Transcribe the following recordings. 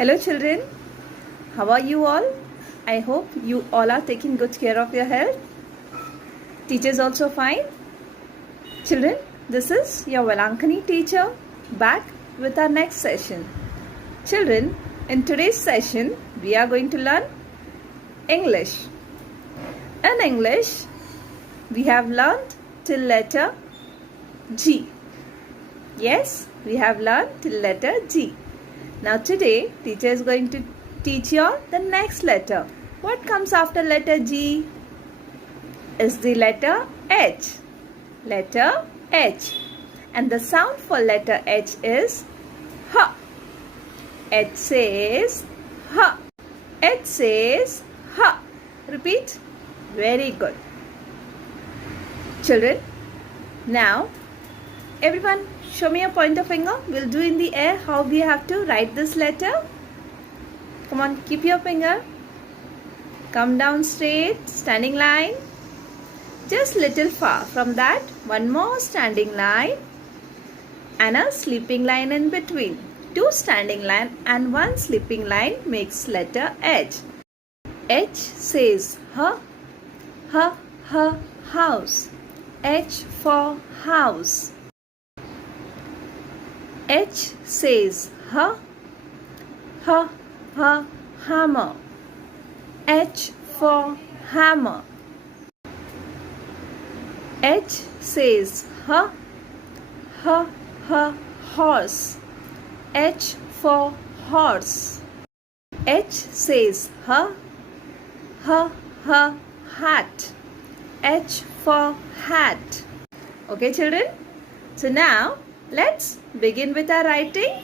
Hello children, how are you all? I hope you all are taking good care of your health. Teachers also fine? Children, this is your Velankani teacher back with our next session. Children, in today's session we are going to learn English. In English, we have learned till letter G. Yes, we have learned till letter G. Now today, teacher is going to teach you the next letter. What comes after letter G? Is the letter H. Letter H. And the sound for letter H is H. H says H. H says H. Repeat. Very good. Children, now everyone show me a pointer finger. We'll do in the air how we have to write this letter. Come on, keep your finger. Come down straight, standing line. Just little far from that, one more standing line and a sleeping line in between. Two standing line and one sleeping line makes letter H. H says H, H, H, house. H for house. H says H, H, H, hammer. H for hammer. H says H, H, H, horse. H for horse. H says H, H, H, hat. H for hat. Okay children? So now let's begin with our writing.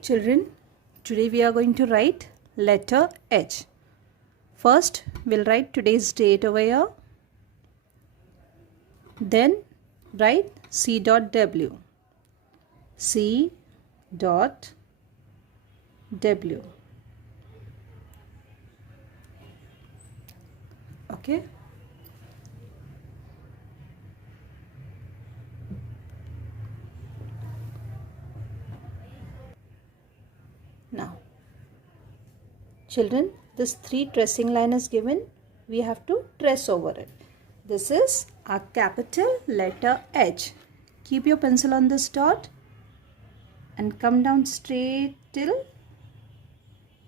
Children, today we are going to write letter H. First, we'll write today's date over here. Then write C.W. C.W. Okay. Now, children, this 3 tracing line is given. We have to trace over it. This is our capital letter H. Keep your pencil on this dot and come down straight till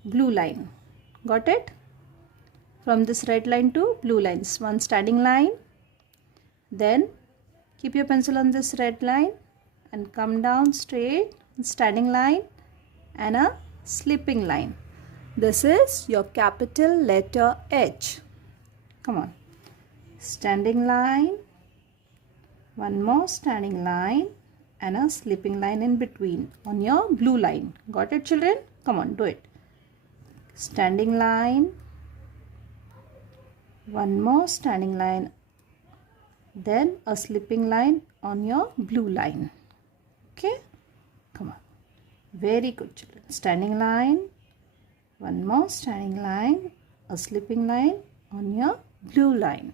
blue line. Got it? From this red line to blue lines. One standing line. Then keep your pencil on this red line and come down straight, standing line and a sleeping line. This is your capital letter H. Come on. Standing line, one more standing line and a sleeping line in between on your blue line. Got it children? Come on, do it. Standing line, one more standing line, then a sleeping line on your blue line. Okay? Come on. Very good children. Standing line, one more standing line, a sleeping line on your blue line.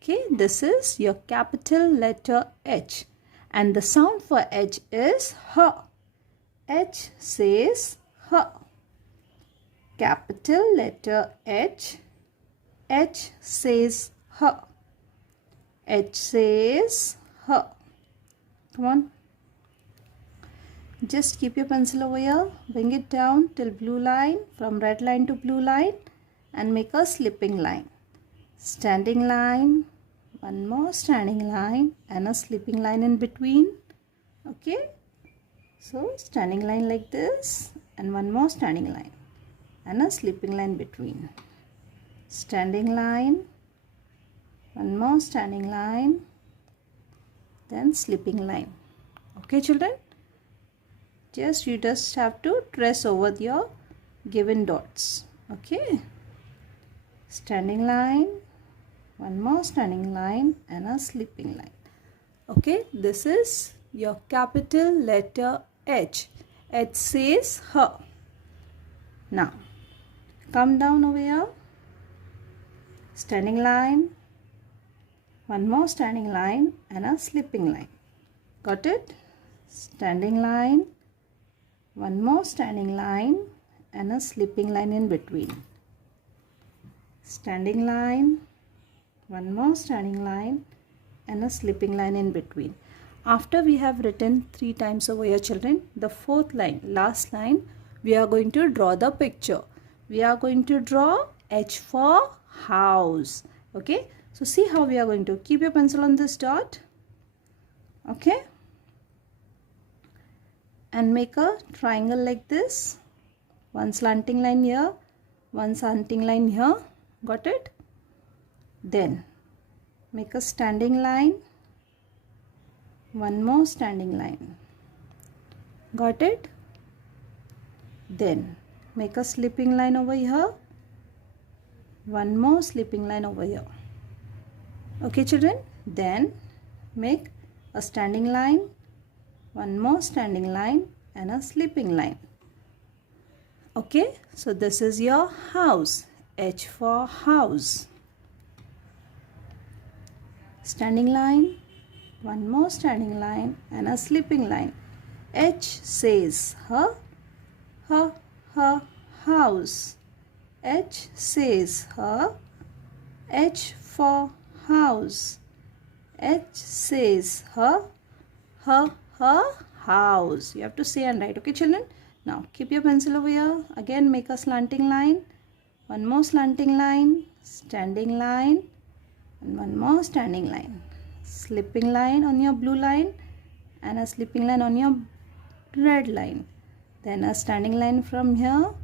Okay, this is your capital letter H. And the sound for H is H. H says H. Capital letter H. H says H. H says H. Come on. Just keep your pencil over here, bring it down till blue line, from red line to blue line and make a slipping line. Standing line, one more standing line and a slipping line in between. Okay, so standing line like this and one more standing line and a slipping line between. Standing line, one more standing line, then slipping line. Okay children? You just have to trace over your given dots. Okay. Standing line, one more standing line and a slipping line. Okay. This is your capital letter H. H says H. Now, come down over here. Standing line, one more standing line and a slipping line. Got it? Standing line, one more standing line and a slipping line in between. Standing line, one more standing line and a slipping line in between. After we have written 3 times over here, children, the 4th line, last line, we are going to draw the picture. We are going to draw H for house. Okay, so see how we are going to keep your pencil on this dot. Okay, and make a triangle like this. One slanting line here, one slanting line here. Got it? Then make a standing line, one more standing line. Got it? Then make a slipping line over here, one more slipping line over here. Okay, children? Then make a standing line, one more standing line and a slipping line. Okay, so this is your house. H for house. Standing line, one more standing line and a slipping line. H says her house. H says her. H for house. H says her house. You have to say and write. Okay, children? Now keep your pencil over here. Again make a slanting line. One more slanting line. Standing line. And one more standing line. Slipping line on your blue line. And a slipping line on your red line. Then a standing line from here.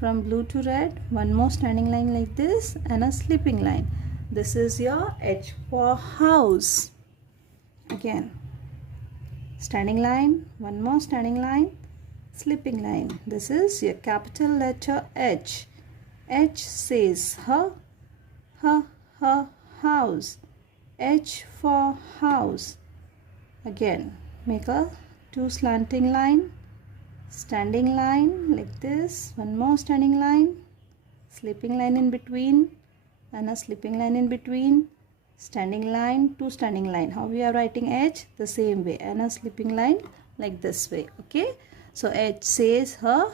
From blue to red. One more standing line like this. And a slipping line. This is your H for house. Again. Standing line. One more standing line. Slipping line. This is your capital letter H. H says her house. H for house. Again make a 2 slanting line, standing line like this, one more standing line, slipping line in between and a slipping line in between, standing line, 2 standing line. How we are writing H? The same way, and a slipping line like this way. Okay, so H says her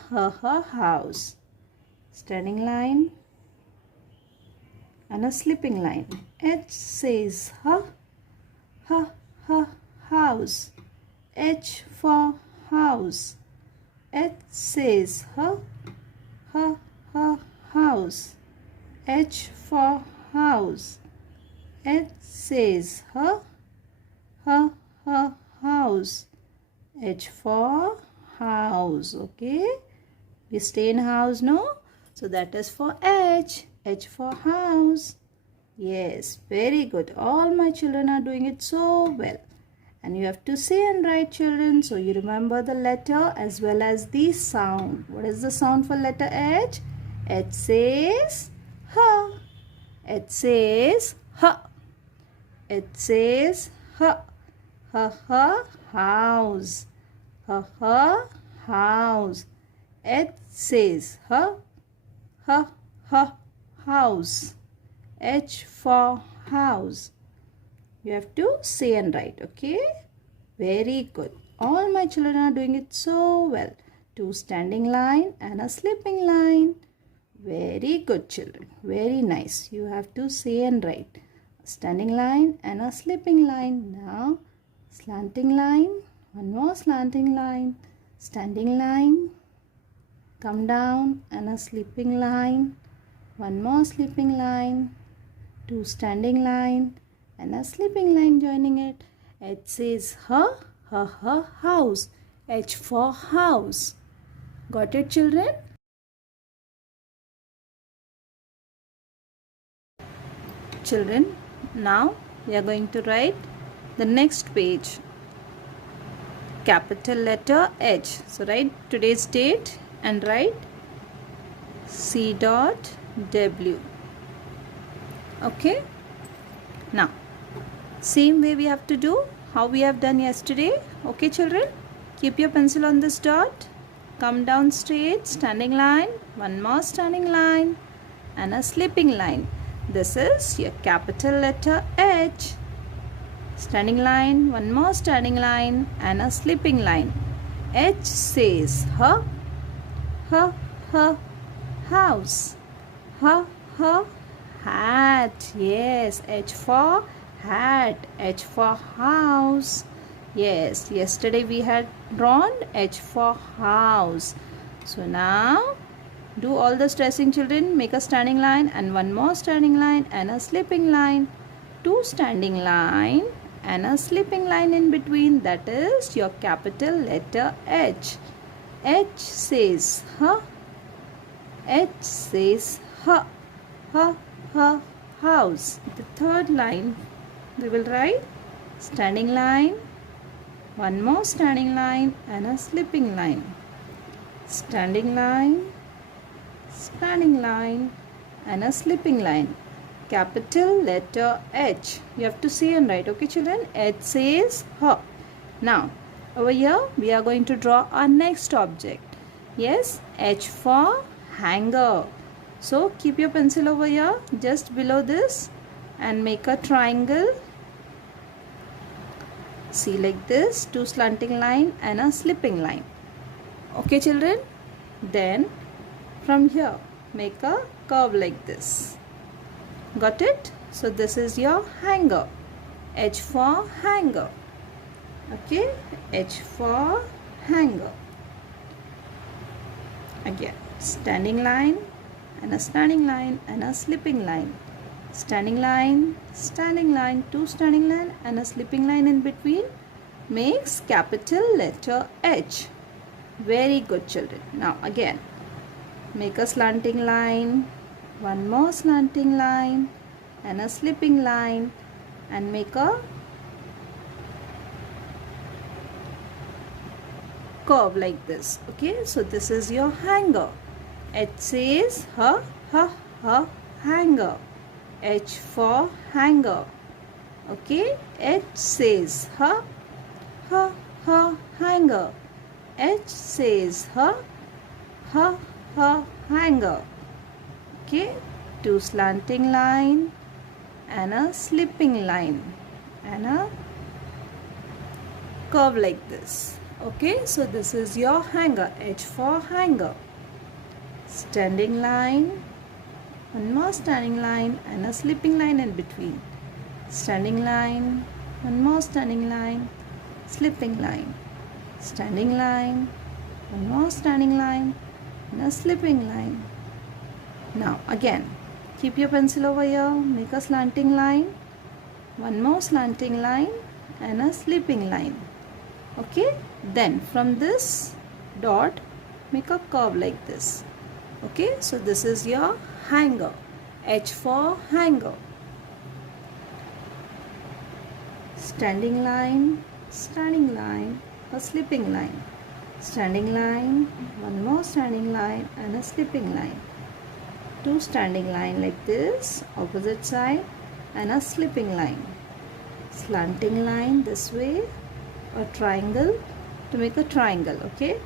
house. Standing line and a slipping line. H says her house. H for house. H says her house. H for house. H says her house. H for house. Okay, we stay in house, no? So that is for H. H for house. Yes, very good. All my children are doing it so well. And you have to say and write, children. So you remember the letter as well as the sound. What is the sound for letter H? H says ha. H says ha. H says ha. House. House. H says ha. House. H for house. You have to say and write. Okay, very good. All my children are doing it so well. 2 standing line and a slipping line. Very good, children. Very nice. You have to say and write. Standing line and a slipping line. Now slanting line, one more slanting line, standing line, come down and a slipping line, one more slipping line, 2 standing line and a slipping line joining it. H says her house. H for house. Got it, children? Children, now we are going to write the next page. Capital letter H. So write today's date and write C.W. Okay. Now, same way we have to do how we have done yesterday. Okay, children. Keep your pencil on this dot. Come down straight, standing line, one more standing line and a slipping line. This is your capital letter H. Standing line, one more standing line and a slipping line. H says her, her, her, house. Her, her, hat. Yes, H for hat. H for house. Yes, yesterday we had drawn H for house. So now do all the stressing, children. Make a standing line and one more standing line and a sleeping line. Two standing line and a sleeping line in between. That is your capital letter H. H says her. H says her, her house. The third line we will write standing line, one more standing line and a sleeping line. Standing line and a sleeping line. Capital letter H. You have to see and write. Okay, children? H says her. Now, over here we are going to draw our next object. Yes, H for hanger. So, keep your pencil over here just below this and make a triangle. See, like this, two slanting line and a slipping line. Okay, children? Then, from here, make a curve like this. Got it? So this is your hanger. H for hanger. Okay? H for hanger. Again, standing line and a standing line and a slipping line. Standing line, two standing line and a slipping line in between makes capital letter H. Very good, children. Now again, make a slanting line, one more slanting line and a slipping line and make a curve like this. Okay, so this is your hanger. H says her, hanger. H for hanger. Okay, H says her, hanger. H says her, hanger. Okay, two slanting line and a slipping line and a curve like this. Okay, so this is your hanger. H for hanger. Standing line, one more standing line and a slipping line in between. Standing line, one more standing line, slipping line. Standing line, one more standing line and a slipping line. Now again, keep your pencil over here, make a slanting line, one more slanting line and a slipping line. Okay, then from this dot, make a curve like this. Okay, so this is your hanger. H for hanger. Standing line, a slipping line. Standing line, one more standing line and a slipping line. Two standing line like this, opposite side and a slipping line. Slanting line this way, a triangle to make a triangle, okay?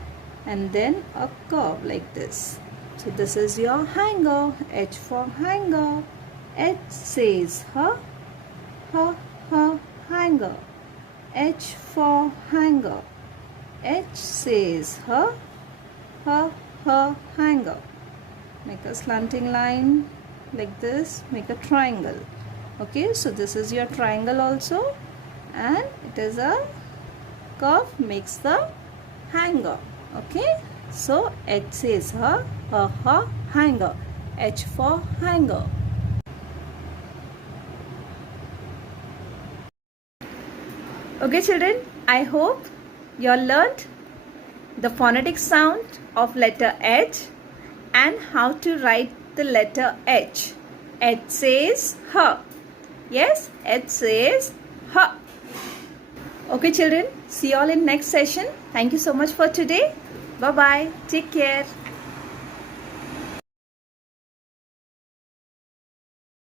And then a curve like this. So this is your hanger. H for hanger. H says her, hanger. H for hanger. H says her, hanger. Make a slanting line like this, make a triangle. Okay, so this is your triangle also, and it is a curve makes the hanger. Okay, so H says her, hanger. H for hanger. Okay, children, I hope you all learnt the phonetic sound of letter H and how to write the letter H. H says her. Yes, H says her. Okay, children, see you all in next session. Thank you so much for today. Bye-bye. Take care.